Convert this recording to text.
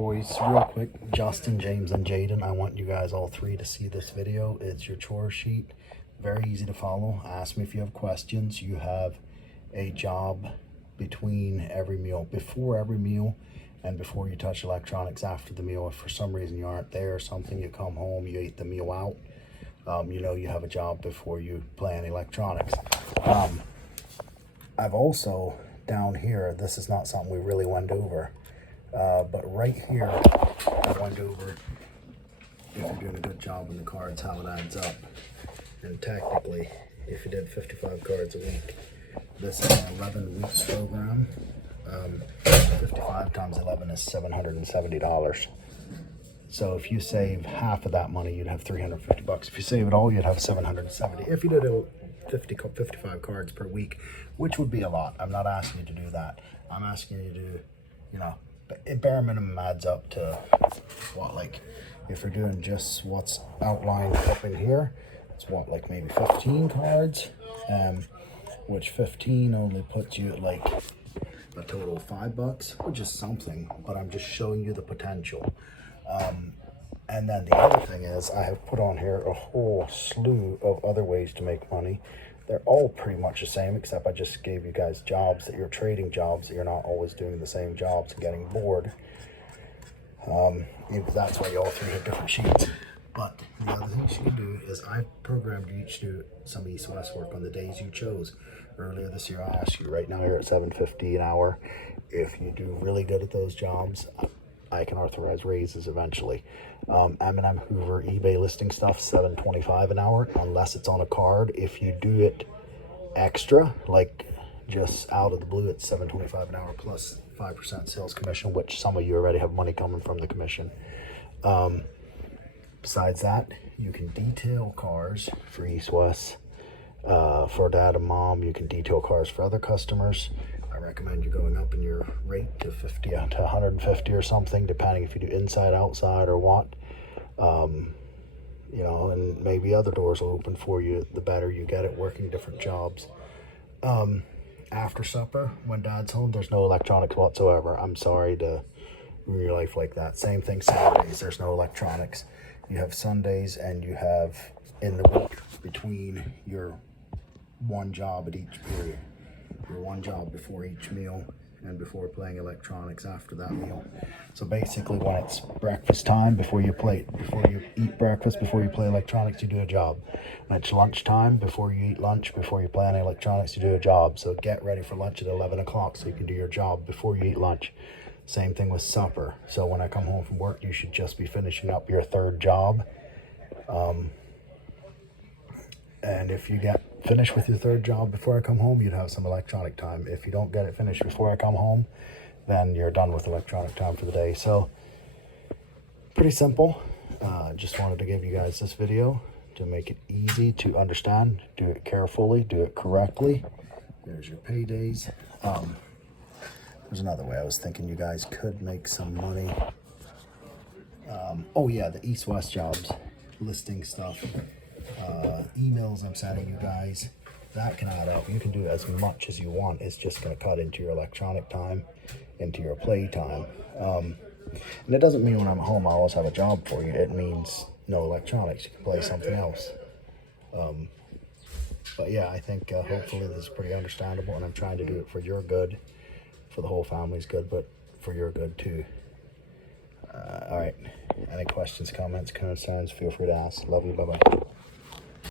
Boys, real quick, Justin, James, and Jaden, I want you guys all three to see this video. It's your chore sheet, very easy to follow. Ask me if you have questions. You have a job between every meal, before every meal, and before you touch electronics after the meal. If for some reason you aren't there or something, you come home, you ate the meal out, you know you have a job before you play any electronics. I've also, down here, this is not something we really went over, but right here, I went over if you're doing a good job in the cards, how it adds up. And technically, if you did 55 cards a week, this is an 11 weeks program. 55 times 11 is $770. So if you save half of that money, you'd have 350 bucks. If you save it all, you'd have 770. If you did 55 cards per week, which would be a lot. I'm not asking you to do that. I'm asking you to, you know, bare minimum adds up to what, like, if you're doing just what's outlined up in here, it's what, like maybe 15 cards, which 15 only puts you at like a total of $5, which is something, but I'm just showing you the potential. And then the other thing is, I have put on here a whole slew of other ways to make money. They're all pretty much the same, except I just gave you guys jobs that you're trading jobs, that you're not always doing the same jobs and getting bored. That's why you all three have different sheets. But the other thing you can do is I programmed you each to do some East-West work on the days you chose. Earlier this year, I asked you, right now you're at $7.50 an hour. If you do really good at those jobs, I can authorize raises eventually. M&M Hoover eBay listing stuff, $7.25 an hour, unless it's on a card. If you do it extra, like just out of the blue, it's $7.25 an hour plus 5% sales commission, which some of you already have money coming from the commission. Besides that, you can detail cars for East-West, for dad and mom. You can detail cars for other customers. I recommend you going up in your rate to 50 to 150 or something, depending if you do inside, outside, or what. You know, and maybe other doors will open for you the better you get at working different jobs. After supper, when dad's home, there's no electronics whatsoever. I'm sorry to ruin your life like that. Same thing Saturdays, there's no electronics. You have Sundays, and you have in the week between your one job at each period. Your one job before each meal and before playing electronics after that meal. So basically, when it's breakfast time, before you eat breakfast, before you play electronics, you do a job. When it's lunchtime, before you eat lunch, before you play any electronics, you do a job. So get ready for lunch at 11 o'clock so you can do your job before you eat lunch. Same thing with supper. So when I come home from work, you should just be finishing up your third job. And if you get finished with your third job before I come home, you'd have some electronic time. If you don't get it finished before I come home, then you're done with electronic time for the day. So pretty simple. Just wanted to give you guys this video to make it easy to understand. Do it carefully, do it correctly. There's your paydays. There's another way I was thinking you guys could make some money. Oh yeah, the East-West jobs, listing stuff. Emails I'm sending you guys, that can add up. You can do as much as you want. It's just going to cut into your electronic time, into your play time. And it doesn't mean when I'm home I always have a job for you. It means no electronics. You can play something else. But yeah, I think hopefully this is pretty understandable, and I'm trying to do it for your good, for the whole family's good, but for your good too. All right. Any questions, comments, concerns, feel free to ask. Love you. Bye-bye.